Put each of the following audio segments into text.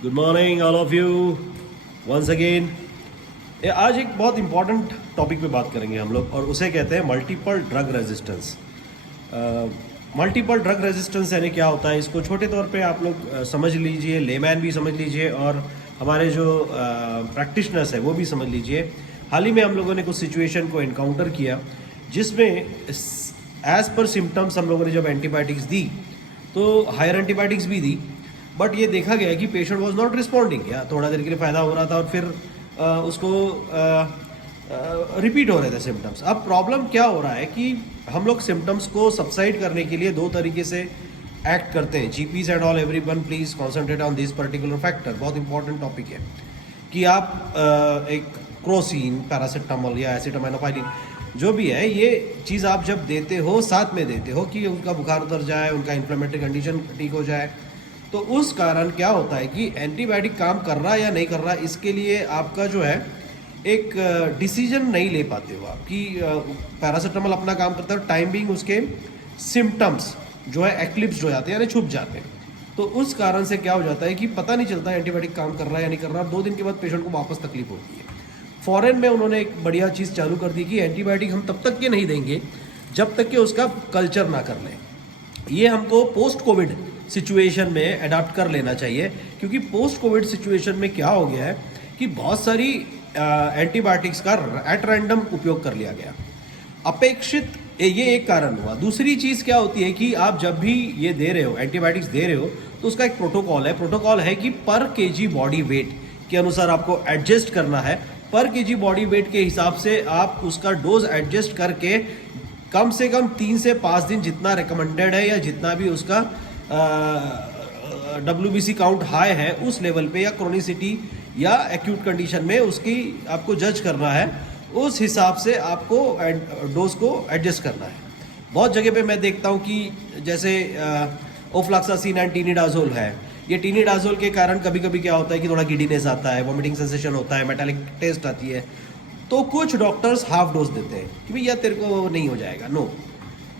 Good morning all of you once again. आज एक बहुत इंपॉर्टेंट टॉपिक पे बात करेंगे हम लोग, और उसे कहते हैं multiple drug resistance. Multiple drug resistance यानी क्या होता है, इसको छोटे तौर पे आप लोग समझ लीजिए, लेमैन भी समझ लीजिए और हमारे जो प्रैक्टिशनर्स है वो भी समझ लीजिए। हाल ही में हम लोगों ने कुछ सिचुएशन को इनकाउंटर किया जिसमें एज पर सिम्टम्स हम लोगों ने जब एंटीबायोटिक्स दी तो हायर एंटीबायोटिक्स भी दी, बट ये देखा गया कि पेशेंट वाज नॉट रिस्पॉन्डिंग, या थोड़ा देर के लिए फ़ायदा हो रहा था और फिर उसको रिपीट हो रहे थे सिम्टम्स। अब प्रॉब्लम क्या हो रहा है कि हम लोग सिम्टम्स को सबसाइड करने के लिए दो तरीके से एक्ट करते हैं। GPs and all everyone please concentrate on this particular factor, बहुत इंपॉर्टेंट टॉपिक है कि आप एक क्रोसिन, पैरासिटामोल या एसिटामिनोफाइलिन जो भी है, ये चीज़ आप जब देते हो साथ में देते हो कि उनका बुखार उतर जाए, उनका इन्फ्लेमेटरी कंडीशन ठीक हो जाए। तो उस कारण क्या होता है कि एंटीबायोटिक काम कर रहा है या नहीं कर रहा, इसके लिए आपका जो है एक डिसीजन नहीं ले पाते हो आप कि पैरासिटामोल अपना काम करता है, टाइम बिंग उसके सिम्टम्स जो है एक्लिप्स हो जाते हैं, यानी छुप जाते हैं। तो उस कारण से क्या हो जाता है कि पता नहीं चलता एंटीबायोटिक काम कर रहा है या नहीं कर रहा। 2 दिन के बाद पेशेंट को वापस तकलीफ होती है। फॉरेन में उन्होंने एक बढ़िया चीज़ चालू कर दी कि एंटीबायोटिक हम तब तक के नहीं देंगे जब तक कि उसका कल्चर ना कर लें। ये हमको पोस्ट कोविड सिचुएशन में अडाप्ट कर लेना चाहिए, क्योंकि पोस्ट कोविड सिचुएशन में क्या हो गया है कि बहुत सारी एंटीबायोटिक्स का एट रैंडम उपयोग कर लिया गया अपेक्षित। ये एक कारण हुआ। दूसरी चीज़ क्या होती है कि आप जब भी ये दे रहे हो, एंटीबायोटिक्स दे रहे हो, तो उसका एक प्रोटोकॉल है। प्रोटोकॉल है कि पर केजी बॉडी वेट के अनुसार आपको एडजस्ट करना है। पर केजी बॉडी वेट के हिसाब से आप उसका डोज एडजस्ट करके कम से कम 3 से 5 दिन जितना रिकमेंडेड है या जितना भी उसका WBC काउंट हाई है उस लेवल पे, या क्रोनिसिटी या एक्यूट कंडीशन में उसकी आपको जज करना है, उस हिसाब से आपको डोज को एडजस्ट करना है। बहुत जगह पे मैं देखता हूँ कि जैसे ओफ्लॉक्सासिन एंड टीनिडाजोल है, ये टीनिडाजोल के कारण कभी कभी क्या होता है कि थोड़ा गिडीनेस आता है, वॉमिटिंग सेंसेशन होता है, मेटालिक टेस्ट आती है, तो कुछ डॉक्टर्स हाफ डोज देते हैं कि भैया तेरे को नहीं हो जाएगा। No,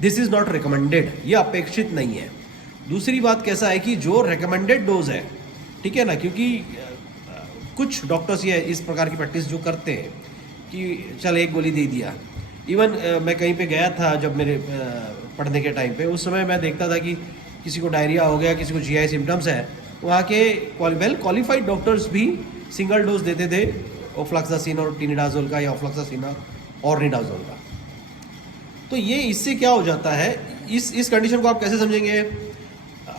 this is not recommended, ये अपेक्षित नहीं है। दूसरी बात कैसा है कि जो रिकमेंडेड डोज है, ठीक है ना, क्योंकि कुछ डॉक्टर्स ये इस प्रकार की प्रैक्टिस जो करते हैं कि चल एक गोली दे दिया। इवन मैं कहीं पे गया था जब मेरे पढ़ने के टाइम पे, उस समय मैं देखता था कि किसी को डायरिया हो गया, किसी को GI सिम्टम्स है, वहाँ के वेल क्वालिफाइड डॉक्टर्स भी सिंगल डोज देते थे ओफ्लॉक्सासिन और टीनिडाजोल का, या ओफ्लॉक्सासिन और निडाजोल का। तो ये इससे क्या हो जाता है, इस कंडीशन को आप कैसे समझेंगे?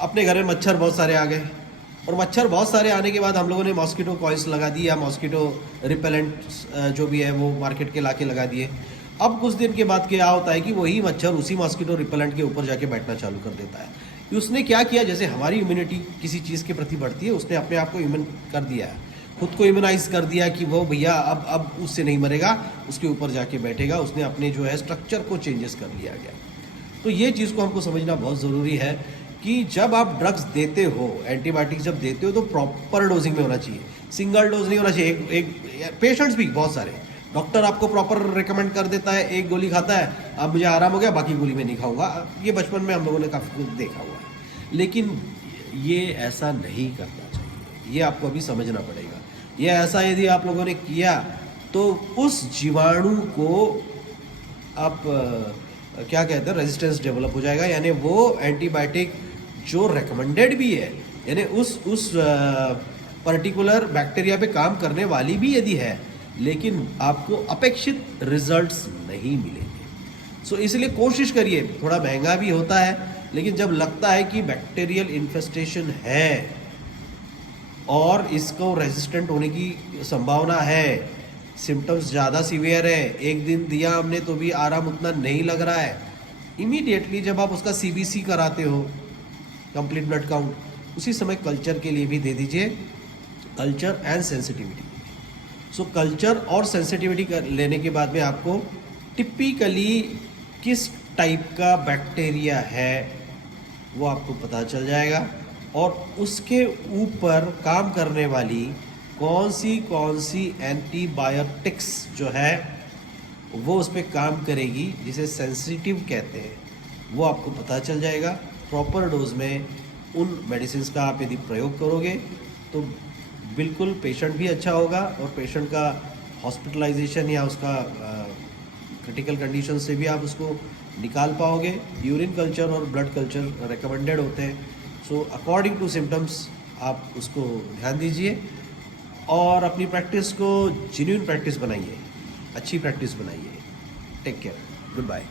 अपने घर में मच्छर बहुत सारे आ गए, और मच्छर बहुत सारे आने के बाद हम लोगों ने मॉस्किटो कॉइल्स लगा दी या मॉस्किटो रिपेलेंट जो भी है वो मार्केट के लाके लगा दिए। अब कुछ दिन के बाद क्या होता है कि वही मच्छर उसी मॉस्किटो रिपेलेंट के ऊपर जाके बैठना चालू कर देता है। उसने क्या किया, जैसे हमारी इम्यूनिटी किसी चीज़ के प्रति बढ़ती है, उसने अपने आप को इम्यून कर दिया है, खुद को इम्यूनाइज कर दिया कि वो भैया अब उससे नहीं मरेगा, उसके ऊपर जाके बैठेगा। उसने अपने जो है स्ट्रक्चर को चेंजेस कर लिया गया। तो ये चीज़ को हमको समझना बहुत ज़रूरी है कि जब आप ड्रग्स देते हो, एंटीबायोटिक्स जब देते हो, तो प्रॉपर डोजिंग में होना चाहिए, सिंगल डोज नहीं होना चाहिए। एक पेशेंट्स भी बहुत सारे, डॉक्टर आपको प्रॉपर रिकमेंड कर देता है, एक गोली खाता है, अब मुझे आराम हो गया, बाकी गोली में नहीं खाऊंगा। ये बचपन में हम लोगों ने काफ़ी कुछ देखा हुआ है, लेकिन ये ऐसा नहीं करना चाहिए। ये आपको अभी समझना पड़ेगा। ये ऐसा यदि आप लोगों ने किया तो उस जीवाणु को आप क्या कहते हैं, रेजिस्टेंस डेवलप हो जाएगा, यानी वो एंटीबायोटिक जो रेकमेंडेड भी है, यानी उस पर्टिकुलर बैक्टीरिया पे काम करने वाली भी यदि है, लेकिन आपको अपेक्षित रिजल्ट्स नहीं मिलेंगे। सो इसलिए कोशिश करिए, थोड़ा महंगा भी होता है, लेकिन जब लगता है कि बैक्टीरियल इन्फेस्टेशन है और इसको रेजिस्टेंट होने की संभावना है, सिम्टम्स ज़्यादा सीवियर है, एक दिन दिया हमने तो भी आराम उतना नहीं लग रहा है, इमीडिएटली जब आप उसका CBC कराते हो, कंप्लीट ब्लड काउंट, उसी समय कल्चर के लिए भी दे दीजिए, culture and sensitivity. So culture और सेंसिटिविटी लेने के बाद में आपको टिपिकली किस टाइप का बैक्टीरिया है वो आपको पता चल जाएगा, और उसके ऊपर काम करने वाली कौन सी एंटीबायोटिक्स जो है वो उस पर काम करेगी, जिसे सेंसिटिव कहते हैं, वो आपको पता चल जाएगा। प्रॉपर डोज में उन मेडिसिन का आप यदि प्रयोग करोगे तो बिल्कुल पेशेंट भी अच्छा होगा और पेशेंट का हॉस्पिटलाइजेशन या उसका क्रिटिकल कंडीशन से भी आप उसको निकाल पाओगे। यूरिन कल्चर और ब्लड कल्चर रिकमेंडेड होते हैं, सो अकॉर्डिंग टू सिम्टम्स आप उसको ध्यान दीजिए और अपनी प्रैक्टिस को जेन्युइन प्रैक्टिस बनाइए, अच्छी प्रैक्टिस बनाइए। Take care, good bye.